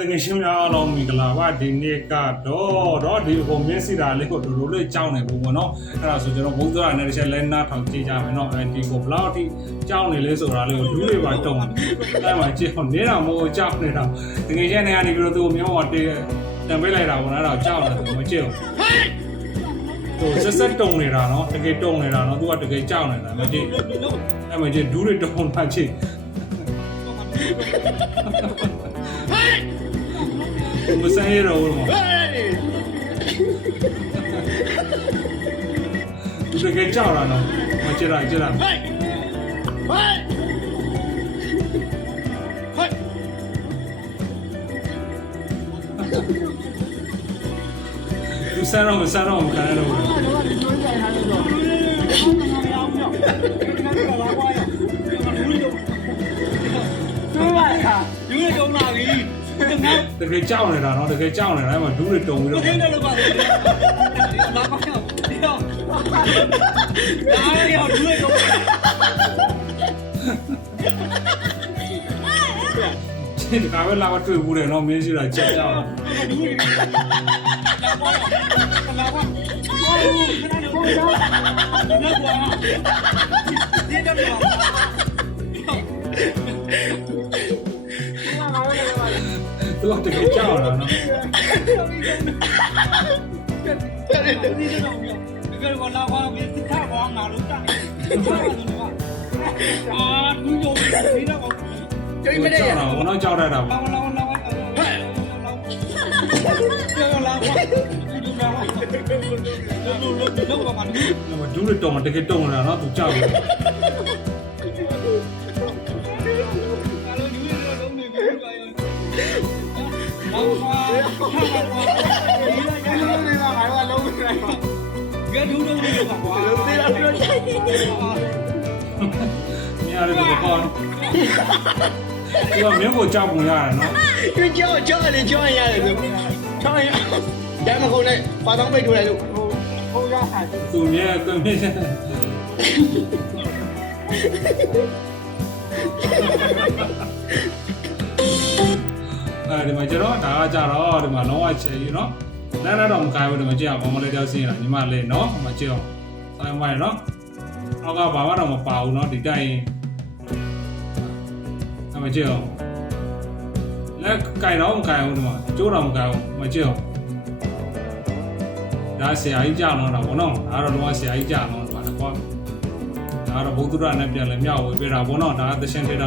တကယ်ရှင်းများအောင်လို့မင်္ဂလာပါဒီနေ့ကတော့တော့ဒီကိုမျက်စိတာလေးကိုဒိုလိုလေးကြောင်းနေပုံပေါ့နော်အဲ့ဒါဆိုကျွန်တော်ဘုရားနဲ့တစ်ချက်လဲနားထောင်ကြည့်ကြမယ်နော်အဲဒီကိုဘလောက်ထိကြောင်းနေလဲဆိုတာလေးကိုလူတွေပါတုံတယ်အဲ့မှာကြည့်အောင်နေတာမို့ကြောင်းနေတာတကယ်ချင်းနေကနေပြီးတော့သူ့မျိုးပေါ်တေးတံပေးလိုက်တာပေါ့နော်အဲ့ဒါကြောင်းတယ်သူမကြည့်ဘူးသူဆက်ဆက်တုံနေတာနော်တကယ်တုံနေတာနော်သူကတကယ်ကြောင်းနေတာမကြည့်အဲ့မှာကြည့်ဒူးတွေတုံတာကြည့် မဆိုင်ရတော့ဘူးသူတကယ်ကြောက်တာနော်မကြည့်လိုက်ကြည့်လိုက်သူစမ်းတော့မစမ်းတော့မခံရတော့ဘူး တကယ်ကြောက်နေတာနော်တကယ်ကြောက်နေတာအဲ့မှာဒူးတွေတုံပြီးဘတော့ယ်နဲ့လောက်ပါလဲလာပါရောဒီတော့ဒါရောယူရကုန်ဒီတခါပဲလာမတွေ့ဘူးတယ်နော်မင်းရှိတာကြောက်ကြောက်ယူရလာပါလာပါဟိုခဏလေးဟိုရောက်ရောက်ပါဒီတော့ သူကတကယ်ကြောက်တာနော်ဒီတော့မြေဒီကတော့လာပါပြီသတ်ပါငါလို့တာအာဒီတော့ဒီတော့ကျိမတဲ့ရကြောက်တာဘောနော်ကြောက်တတ်တာလာပေါ့လာလာလာလာလာလောက်ပါမလို့အဲ့မှာဒူးတွေတုံတကယ်တုံနေတာနော်သူကြောက်တယ် ပါဟာပါပါဒီလိုရလုံးနေမှာငါတို့ကလုံးနေလိုက်ပါရဒူးလုံးနေပါကွာလုံးသေးတာပြောချင်မြင်ရတယ်သူကတော့သူကမင်းကိုကြောက်ပုံရတယ်နော်ကျွကြောက်ကြောက်လေကြောက်ရတယ်ဆိုချောင်းရဒါမကုန်နဲ့ပါတောင်းပိတ်ထိုးလိုက်လို့ဟိုရဟာသူမြဲသူမြဲအဲ ဒီမှာကျွန်တော်ဒါကကြတော့ဒီမှာလုံးဝချေယူနော်နားနားတော့မခိုင်းဘူးဒီမှာကြည့်အောင်ဘာမလဲတောက်စင်းရညီမလေးနော်မကြည့်အောင်ဆိုင်မိုင်းနော်အောက်ကဘာမှတော့မပါဘူးနော်ဒီတိုင်ရင်အမကြည့်အောင်လက်ကင်တော့မခိုင်းဘူးဒီမှာကျိုးတော့မခိုင်းဘူးမကြည့်အောင်ဒါဆရာကြီးကြာတော့တာဗောနော်ဒါတော့လုံးဝဆရာကြီးကြာတော့တာကွာဒါတော့ဘုသူရနဲ့ပြန်လဲမြောက်ဝေးပြတာဗောနော်ဒါကသရှင်ထေတာ